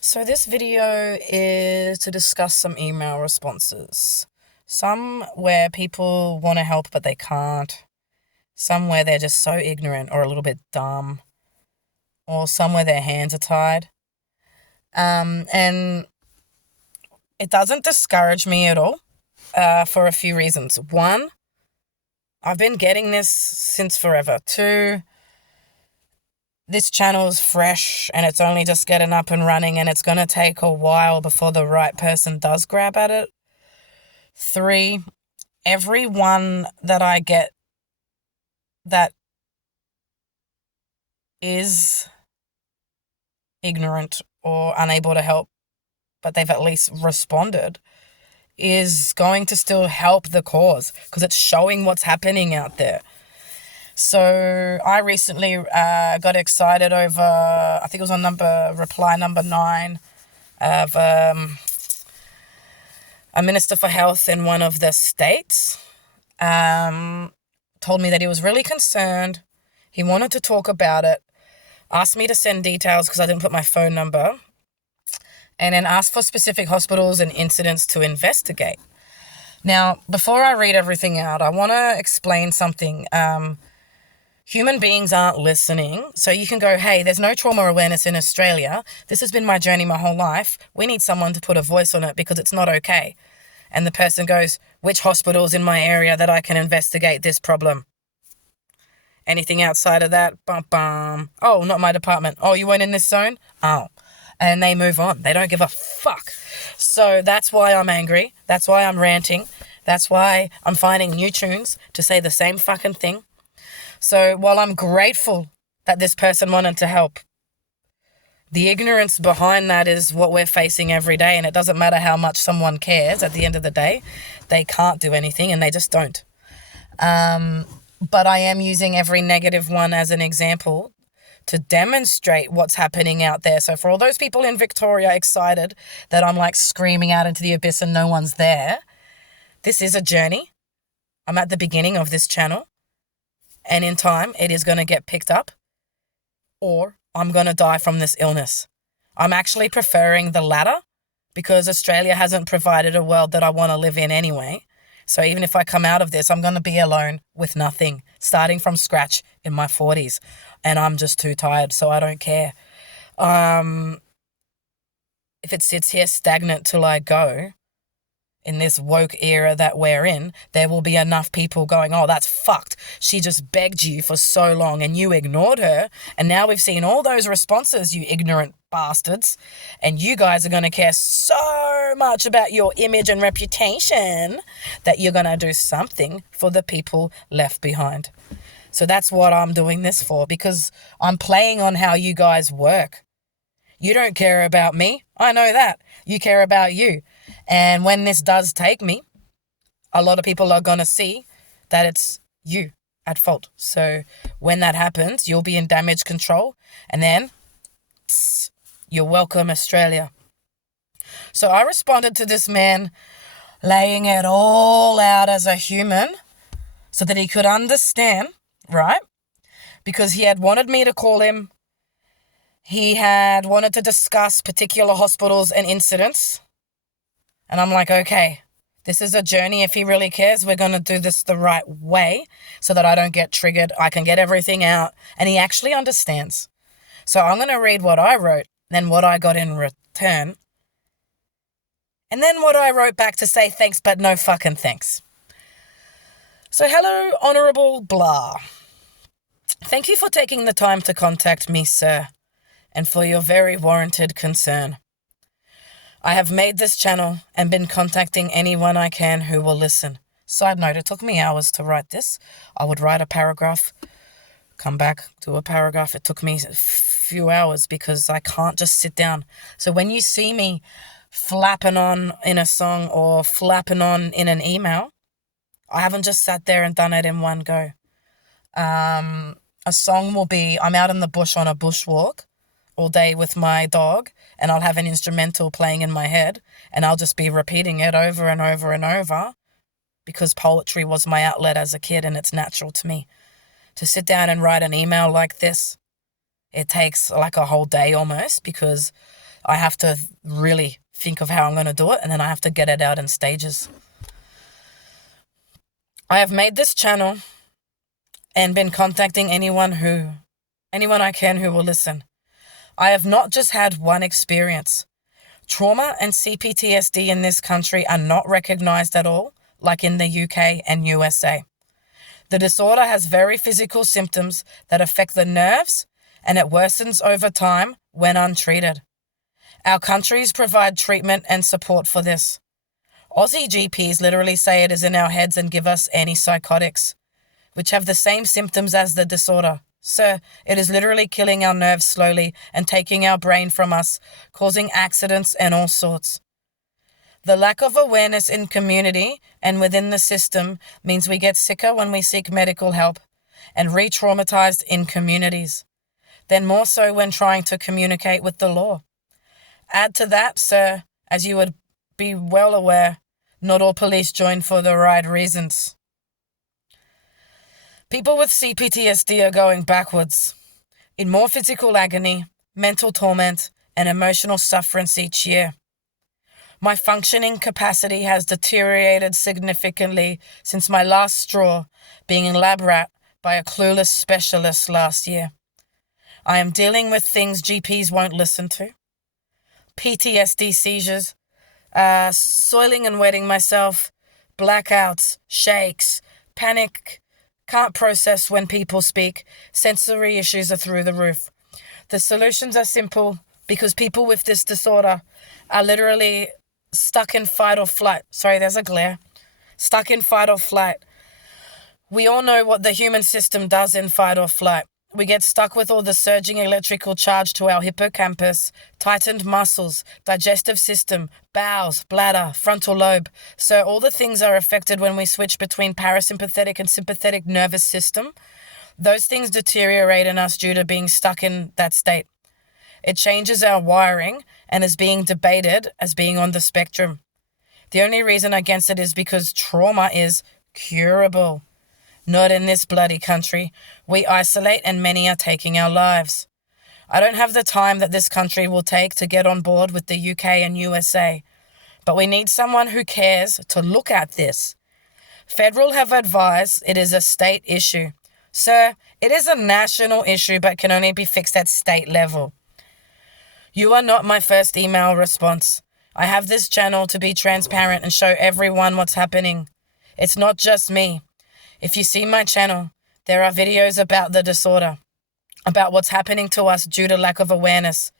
So this video is to discuss some email responses. Some where people want to help but they can't. Some where they're just so ignorant or a little bit dumb. Or some where their hands are tied. And it doesn't discourage me at all for a few reasons. One, I've been getting this since forever. Two, this channel is fresh and it's only just getting up and running, and it's going to take a while before the right person does grab at it. Three, everyone that I get that is ignorant or unable to help, but they've at least responded, is going to still help the cause because it's showing what's happening out there. So I recently got excited over, I think it was on reply number 9 of a minister for health in one of the states. Told me that he was really concerned. He wanted to talk about it, asked me to send details because I didn't put my phone number, and then asked for specific hospitals and incidents to investigate. Now, before I read everything out, I want to explain something. Human beings aren't listening. So you can go, hey, there's no trauma awareness in Australia. This has been my journey my whole life. We need someone to put a voice on it because it's not okay. And the person goes, which hospitals in my area that I can investigate this problem? Anything outside of that? Bum, bum. Oh, not my department. Oh, you weren't in this zone? Oh. And they move on. They don't give a fuck. So that's why I'm angry. That's why I'm ranting. That's why I'm finding new tunes to say the same fucking thing. So while I'm grateful that this person wanted to help, the ignorance behind that is what we're facing every day, and it doesn't matter how much someone cares. At the end of the day, they can't do anything, and they just don't. But I am using every negative one as an example to demonstrate what's happening out there. So for all those people in Victoria excited that I'm like screaming out into the abyss and no one's there, this is a journey. I'm at the beginning of this channel. And in time, it is going to get picked up, or I'm going to die from this illness. I'm actually preferring the latter because Australia hasn't provided a world that I want to live in anyway. So even if I come out of this, I'm going to be alone with nothing, starting from scratch in my 40s. And I'm just too tired, so I don't care. If it sits here stagnant till I go, in this woke era that we're in, there will be enough people going, oh, that's fucked. She just begged you for so long and you ignored her. And now we've seen all those responses, you ignorant bastards. And you guys are going to care so much about your image and reputation that you're going to do something for the people left behind. So that's what I'm doing this for, because I'm playing on how you guys work. You don't care about me. I know that. You care about you. And when this does take me, a lot of people are going to see that it's you at fault. So when that happens, you'll be in damage control. And then, you're welcome, Australia. So I responded to this man laying it all out as a human so that he could understand, right? Because he had wanted me to call him. He had wanted to discuss particular hospitals and incidents. And I'm like, okay, this is a journey. If he really cares, we're going to do this the right way so that I don't get triggered. I can get everything out. And he actually understands. So I'm going to read what I wrote, then what I got in return, and then what I wrote back to say thanks, but no fucking thanks. So hello, Honourable Blah. Thank you for taking the time to contact me, sir, and for your very warranted concern. I have made this channel and been contacting anyone I can who will listen. Side note, it took me hours to write this. I would write a paragraph, come back to a paragraph. It took me a few hours because I can't just sit down. So when you see me flapping on in a song or flapping on in an email, I haven't just sat there and done it in one go. A song will be, I'm out in the bush on a bushwalk all day with my dog, and I'll have an instrumental playing in my head, and I'll just be repeating it over and over and over because poetry was my outlet as a kid, and it's natural to me. To sit down and write an email like this, it takes like a whole day almost, because I have to really think of how I'm going to do it, and then I have to get it out in stages. I have made this channel and been contacting anyone I can who will listen. I have not just had one experience. Trauma and CPTSD in this country are not recognized at all, like in the UK and USA. The disorder has very physical symptoms that affect the nerves, and it worsens over time when untreated. Our countries provide treatment and support for this. Aussie GPs literally say it is in our heads and give us antipsychotics, which have the same symptoms as the disorder. Sir, it is literally killing our nerves slowly and taking our brain from us, causing accidents and all sorts. The lack of awareness in community and within the system means we get sicker when we seek medical help and re-traumatized in communities, then more so when trying to communicate with the law. Add to that, sir, as you would be well aware, not all police join for the right reasons. People with CPTSD are going backwards, in more physical agony, mental torment, and emotional sufferance each year. My functioning capacity has deteriorated significantly since my last straw being lab rat by a clueless specialist last year. I am dealing with things GPs won't listen to. PTSD seizures, soiling and wetting myself, blackouts, shakes, panic, can't process when people speak, sensory issues are through the roof. The solutions are simple because people with this disorder are literally stuck in fight or flight. Sorry, there's a glare. Stuck in fight or flight. We all know what the human system does in fight or flight. We get stuck with all the surging electrical charge to our hippocampus, tightened muscles, digestive system, bowels, bladder, frontal lobe. So all the things are affected when we switch between parasympathetic and sympathetic nervous system. Those things deteriorate in us due to being stuck in that state. It changes our wiring and is being debated as being on the spectrum. The only reason against it is because trauma is curable. Not in this bloody country. We isolate and many are taking our lives. I don't have the time that this country will take to get on board with the UK and USA, but we need someone who cares to look at this. Federal have advised it is a state issue. Sir, it is a national issue but can only be fixed at state level. You are not my first email response. I have this channel to be transparent and show everyone what's happening. It's not just me. If you see my channel, there are videos about the disorder, about what's happening to us due to lack of awareness,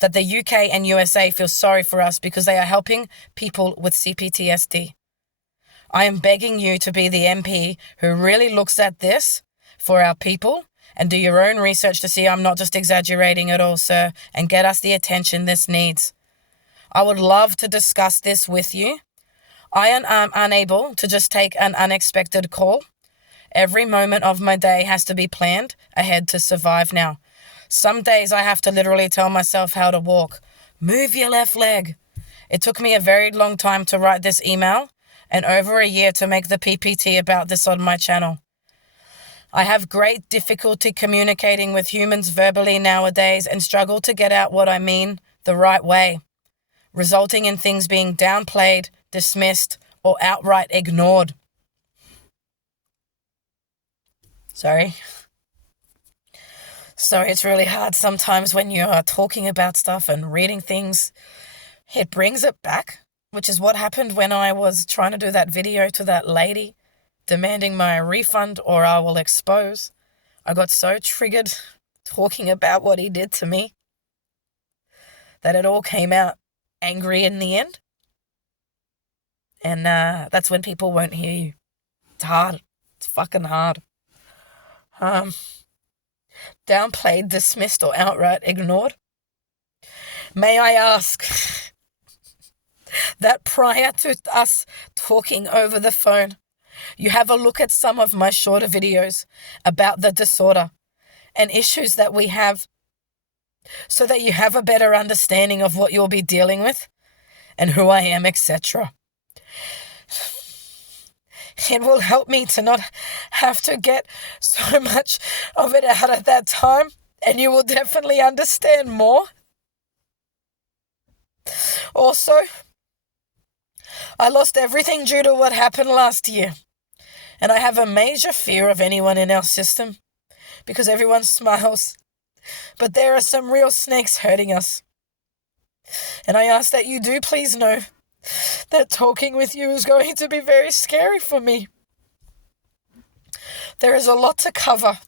that the UK and USA feel sorry for us because they are helping people with CPTSD. I am begging you to be the MP who really looks at this for our people and do your own research to see I'm not just exaggerating at all, sir, and get us the attention this needs. I would love to discuss this with you. I am unable to just take an unexpected call. Every moment of my day has to be planned ahead to survive now. Some days I have to literally tell myself how to walk. Move your left leg. It took me a very long time to write this email and over a year to make the PPT about this on my channel. I have great difficulty communicating with humans verbally nowadays and struggle to get out what I mean the right way, resulting in things being downplayed, dismissed, or outright ignored. Sorry, it's really hard sometimes when you are talking about stuff and reading things. It brings it back, which is what happened when I was trying to do that video to that lady demanding my refund or I will expose. I got so triggered talking about what he did to me that it all came out angry in the end. And that's when people won't hear you. It's hard. It's fucking hard. Downplayed, dismissed, or outright ignored. May I ask that prior to us talking over the phone, you have a look at some of my shorter videos about the disorder and issues that we have so that you have a better understanding of what you'll be dealing with and who I am, etc. It will help me to not have to get so much of it out at that time, and you will definitely understand more. Also, I lost everything due to what happened last year, and I have a major fear of anyone in our system because everyone smiles, but there are some real snakes hurting us. And I ask that you do please know that talking with you is going to be very scary for me. There is a lot to cover,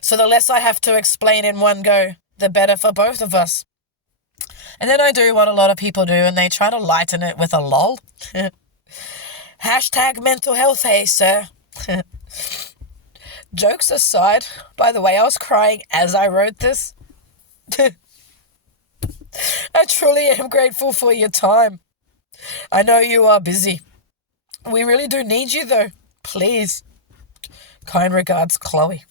so the less I have to explain in one go, the better for both of us. And then I do what a lot of people do, and they try to lighten it with a lol. Hashtag mental health, hey sir. Jokes aside, by the way, I was crying as I wrote this. I truly am grateful for your time. I know you are busy. We really do need you though. Please. Kind regards, Chloe.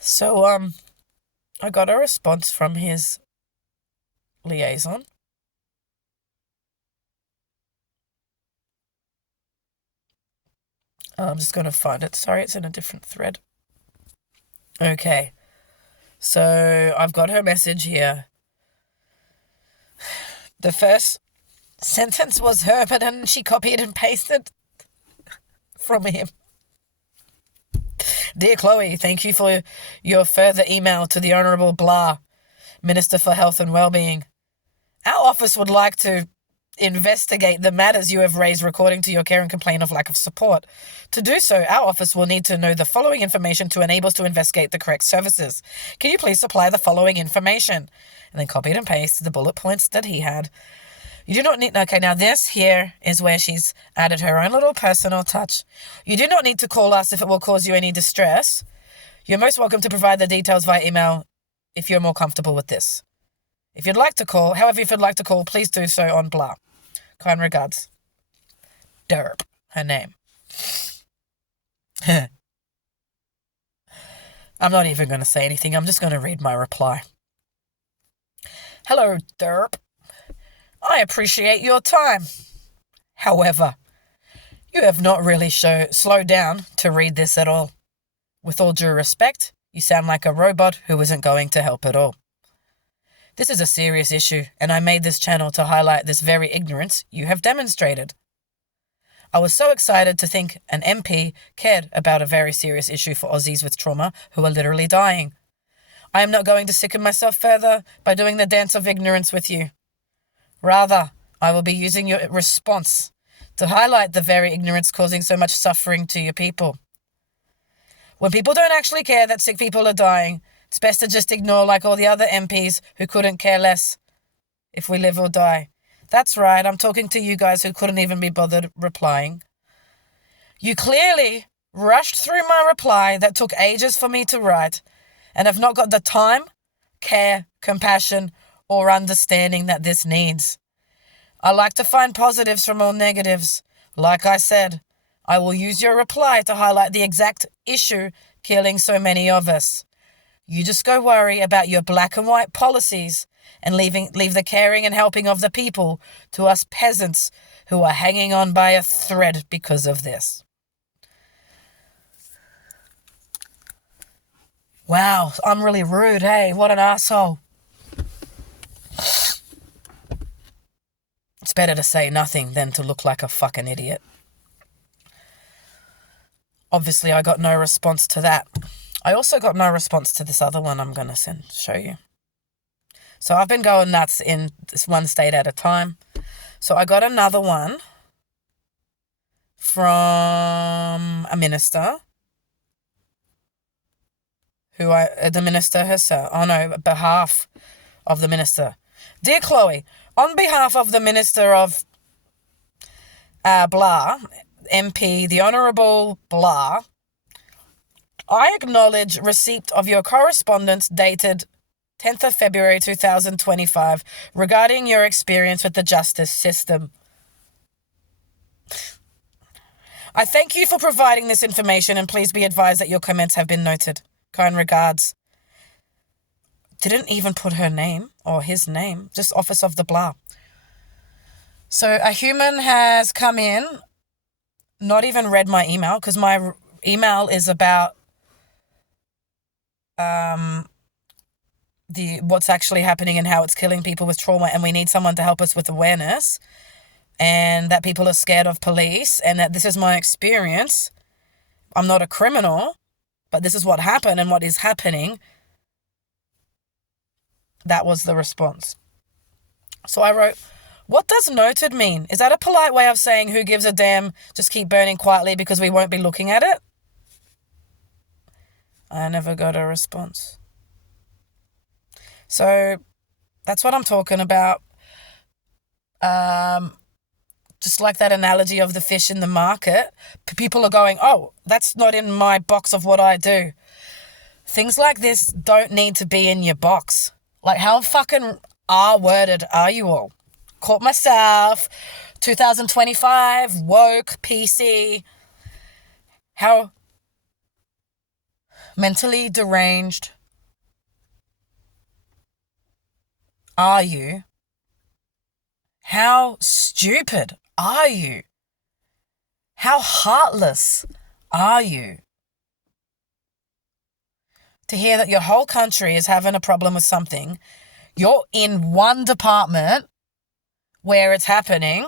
So, I got a response from his liaison. I'm just going to find it. Sorry, it's in a different thread. Okay. So, I've got her message here. The first sentence was her, but then she copied and pasted from him. Dear Chloe, thank you for your further email to the Honourable Blah, Minister for Health and Wellbeing. Our office would like to investigate the matters you have raised according to your care and complaint of lack of support. To do so, our office will need to know the following information to enable us to investigate the correct services. Can you please supply the following information? And then copied and pasted the bullet points that he had. You do not need... Okay, now this here is where she's added her own little personal touch. You do not need to call us if it will cause you any distress. You're most welcome to provide the details via email if you're more comfortable with this. If you'd like to call, please do so on blah. Kind regards. Derp, her name. I'm not even going to say anything. I'm just going to read my reply. Hello, Derp. I appreciate your time. However, you have not really slowed down to read this at all. With all due respect, you sound like a robot who isn't going to help at all. This is a serious issue, and I made this channel to highlight this very ignorance you have demonstrated. I was so excited to think an MP cared about a very serious issue for Aussies with trauma who are literally dying. I am not going to sicken myself further by doing the dance of ignorance with you. Rather, I will be using your response to highlight the very ignorance causing so much suffering to your people. When people don't actually care that sick people are dying, it's best to just ignore like all the other MPs who couldn't care less if we live or die. That's right, I'm talking to you guys who couldn't even be bothered replying. You clearly rushed through my reply that took ages for me to write and have not got the time, care, compassion, or understanding that this needs. I like to find positives from all negatives. Like I said, I will use your reply to highlight the exact issue killing so many of us. You just go worry about your black and white policies and leave the caring and helping of the people to us peasants who are hanging on by a thread because of this. Wow, I'm really rude, hey? What an asshole. It's better to say nothing than to look like a fucking idiot. Obviously, I got no response to that. I also got no response to this other one I'm going to show you. So I've been going nuts in this one state at a time. So I got another one from a minister the minister herself, behalf of the minister. Dear Chloe, on behalf of the Minister of blah, MP, the Honourable blah, I acknowledge receipt of your correspondence dated 10th of February 2025 regarding your experience with the justice system. I thank you for providing this information and please be advised that your comments have been noted. Kind regards. Didn't even put her name or his name, just Office of the blah. So a human has come in, not even read my email because my email is about what's actually happening and how it's killing people with trauma, and we need someone to help us with awareness, and that people are scared of police, and that this is my experience. I'm not a criminal, but this is what happened and what is happening. That was the response. So I wrote, what does noted mean? Is that a polite way of saying who gives a damn, just keep burning quietly because we won't be looking at it? I never got a response. So that's what I'm talking about. Just like that analogy of the fish in the market, people are going, oh, that's not in my box of what I do. Things like this don't need to be in your box. Like, how fucking R-worded are you all? Caught myself, 2025, woke, PC. How mentally deranged are you? How stupid are you? How heartless are you? To hear that your whole country is having a problem with something, you're in one department where it's happening,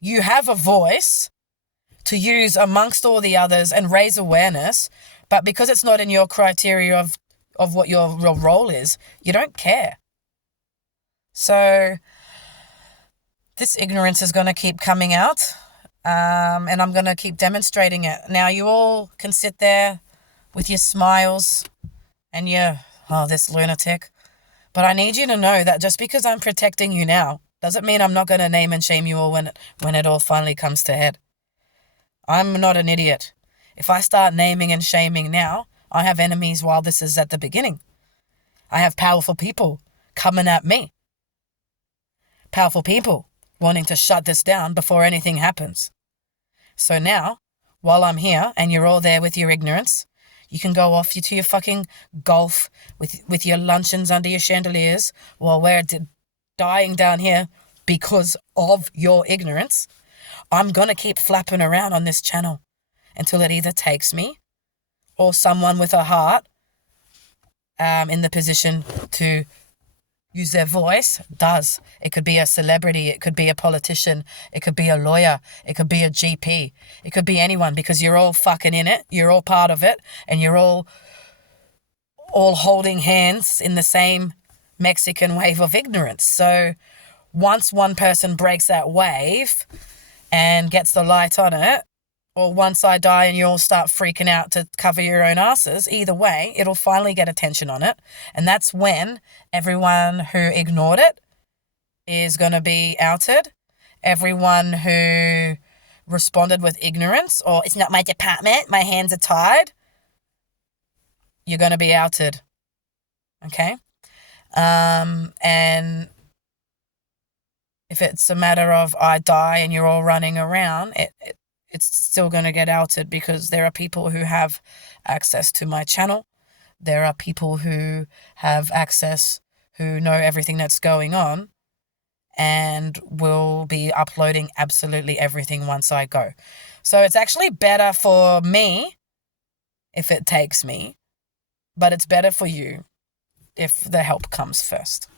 you have a voice to use amongst all the others and raise awareness, but because it's not in your criteria of what your role is, you don't care. So this ignorance is going to keep coming out, and I'm going to keep demonstrating it. Now, you all can sit there with your smiles and your, oh, this lunatic. But I need you to know that just because I'm protecting you now doesn't mean I'm not going to name and shame you all when it all finally comes to head. I'm not an idiot. If I start naming and shaming now, I have enemies while this is at the beginning. I have powerful people coming at me. Powerful people wanting to shut this down before anything happens. So now, while I'm here and you're all there with your ignorance, you can go off to your fucking golf with your luncheons under your chandeliers while we're dying down here because of your ignorance. I'm going to keep flapping around on this channel until it either takes me or someone with a heart in the position to use their voice does. It could be a celebrity, it could be a politician, it could be a lawyer, it could be a GP, it could be anyone, because you're all fucking in it, you're all part of it, and you're all holding hands in the same Mexican wave of ignorance. So once one person breaks that wave and gets the light on it, or once I die and you all start freaking out to cover your own asses, either way, it'll finally get attention on it. And that's when everyone who ignored it is going to be outed. Everyone who responded with ignorance or it's not my department, my hands are tied, you're going to be outed. Okay? And if it's a matter of I die and you're all running around, it's still going to get outed, because there are people who have access to my channel. There are people who have access, who know everything that's going on, and will be uploading absolutely everything once I go. So it's actually better for me if it takes me, but it's better for you if the help comes first.